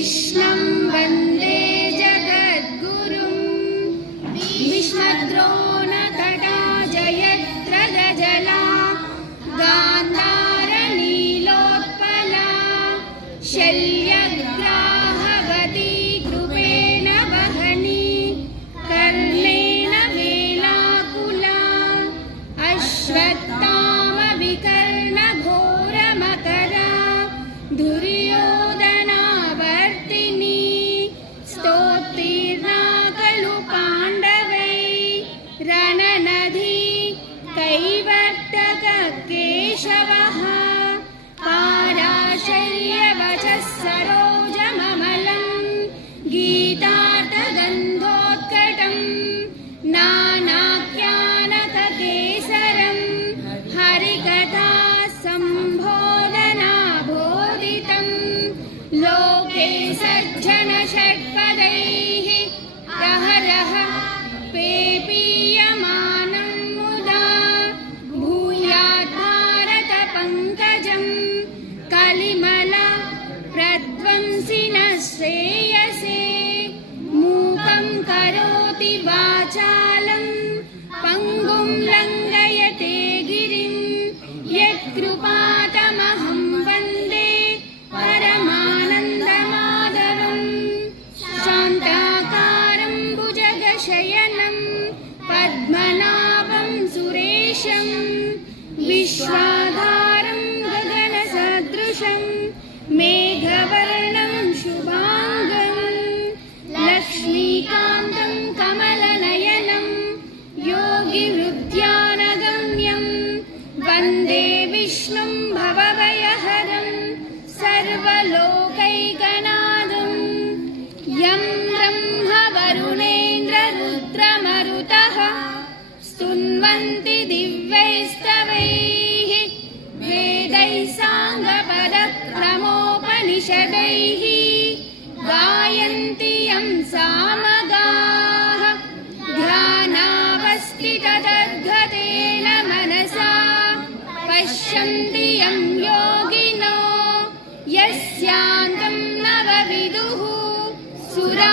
कृष्णं वन्दे जगद्गुरुं भीष्मद्रोणतटा जयद्रथजला गान्धारनीलोत्पला शल्यग्राहवती कृपेण वहनी कर्णेन वेलाकुला अश्वत्थामविकर्णघोरमकरा दुर्योधनावर्तिनी स्तोत्तीर्णा खलु पाण्डवै रणनदी कैवर्तककेशवः पाराशर्यवचः सरोजममलं गीतार्थगन्धोत्कटं नानाख्यानककेसरं हरिकथा सम्बोधनाबोधितं लोके सज्जनषट्पदैः रहरः पेपीयमानं मुदा भूयात् भारतपङ्कजं कलिमला प्रध्वंसिनः श्रेयसे मूकं करोति वाचालं पङ्गुं लङ्घयते गिरिं यत्कृपातमहं वन्दे परमानन्दमाधवं शान्ताकारं भुजगशयनं पद्मनाभं सुरेशं विश्वाधारं गगनसदृशं मेघवर्णं शुभाङ्गं लक्ष्मीकान्तं कमलनयनं योगिहृद्यानगम्यं वन्दे विष्णुं भवभयहरं सर्वलोकैकनाथं यं ब्रह्मा वरुणेन्द्ररुद्रमरुतः स्तुन्वन्ति दिव्यैस्तवैः वेदैः साङ्गपदक्रमोपनिषदैः गायन्ति यं सामगाः ध्यानावस्थिततद्गतेन मनसा पश्यन्ति यं योगिनो यस्यान्तं नवविदुः सुरा